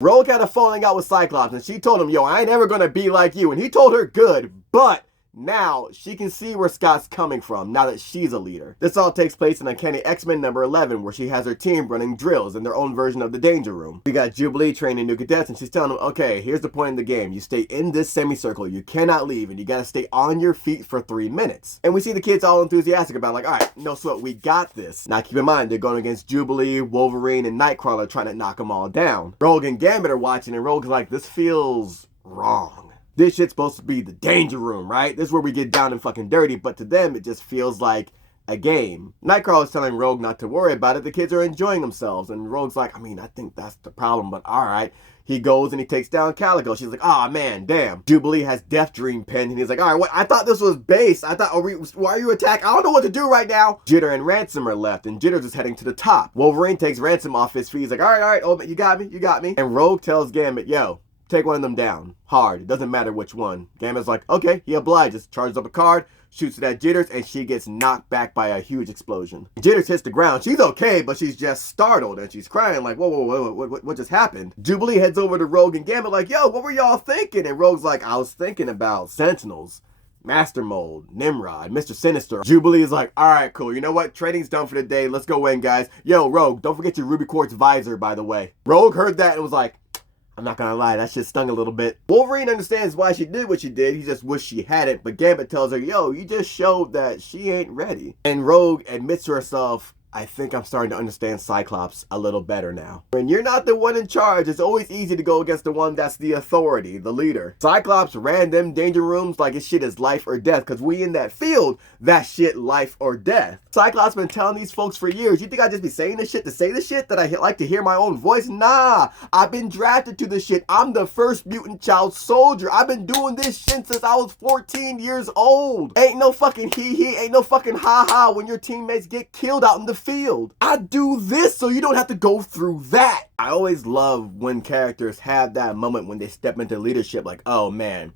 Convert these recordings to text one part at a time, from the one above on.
Rogue had a falling out with Cyclops, and she told him, yo, I ain't ever gonna be like you. And he told her, good, but now she can see where Scott's coming from now that she's a leader. This all takes place in Uncanny X-Men number 11, where she has her team running drills in their own version of the Danger Room. We got Jubilee training new cadets, and she's telling them, okay, here's the point of the game. You stay in this semicircle, you cannot leave, and you gotta stay on your feet for 3 minutes. And we see the kids all enthusiastic about, like, all right, no sweat, we got this. Now keep in mind, they're going against Jubilee, Wolverine, and Nightcrawler trying to knock them all down. Rogue and Gambit are watching, and Rogue's like, this feels wrong. This shit's supposed to be the Danger Room, right? This is where we get down and fucking dirty, but to them, it just feels like a game. Nightcrawler is telling Rogue not to worry about it. The kids are enjoying themselves, and Rogue's like, I mean, I think that's the problem, but all right. He goes and he takes down Calico. She's like, oh man, damn. Jubilee has Death Dream pinned, and he's like, all right, what? I thought this was base. I thought, why are you attacking? I don't know what to do right now. Jitter and Ransom are left, and Jitter's is heading to the top. Wolverine takes Ransom off his feet. He's like, all right, oh, you got me. And Rogue tells Gambit, yo, take one of them down. Hard. It doesn't matter which one. Gambit's like, okay, he obliges. Charges up a card, shoots it at Jitters, and she gets knocked back by a huge explosion. Jitters hits the ground. She's okay, but she's just startled, and she's crying like, whoa, what just happened? Jubilee heads over to Rogue and Gambit like, yo, what were y'all thinking? And Rogue's like, I was thinking about Sentinels, Master Mold, Nimrod, Mr. Sinister. Jubilee is like, all right, cool. You know what? Training's done for the day. Let's go in, guys. Yo, Rogue, don't forget your Ruby Quartz visor, by the way. Rogue heard that and was like, I'm not gonna lie, that shit stung a little bit. Wolverine understands why she did what she did. He just wished she hadn't. But Gambit tells her, yo, you just showed that she ain't ready. And Rogue admits to herself, I think I'm starting to understand Cyclops a little better now. When you're not the one in charge, it's always easy to go against the one that's the authority, the leader. Cyclops ran them Danger Rooms like his shit is life or death, because we in that field, that shit life or death. Cyclops been telling these folks for years, you think I'd just be saying this shit to say this shit? That I like to hear my own voice? Nah, I've been drafted to this shit. I'm the first mutant child soldier. I've been doing this shit since I was 14 years old. Ain't no fucking hee, ain't no fucking ha when your teammates get killed out in the field. I do this so you don't have to go through that. I always love when characters have that moment when they step into leadership like, oh man,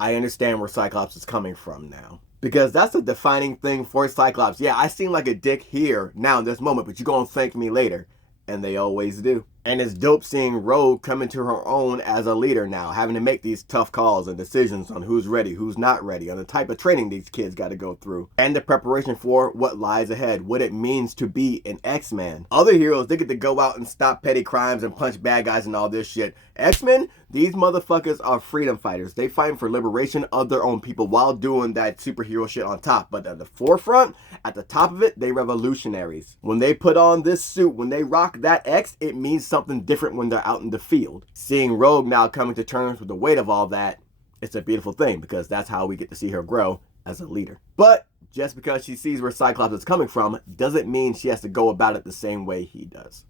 I understand where Cyclops is coming from now. Because that's a defining thing for Cyclops. Yeah, I seem like a dick here, now in this moment, but you're gonna thank me later. And they always do. And it's dope seeing Rogue come into her own as a leader now, having to make these tough calls and decisions on who's ready, who's not ready, on the type of training these kids got to go through, and the preparation for what lies ahead, what it means to be an X-Man. Other heroes, they get to go out and stop petty crimes and punch bad guys and all this shit. X-Men, these motherfuckers are freedom fighters. They fight for liberation of their own people while doing that superhero shit on top. But at the forefront, at the top of it, they revolutionaries. When they put on this suit, when they rock that X, it means something different when they're out in the field. Seeing Rogue now coming to terms with the weight of all that, it's a beautiful thing because that's how we get to see her grow as a leader. But just because she sees where Cyclops is coming from doesn't mean she has to go about it the same way he does.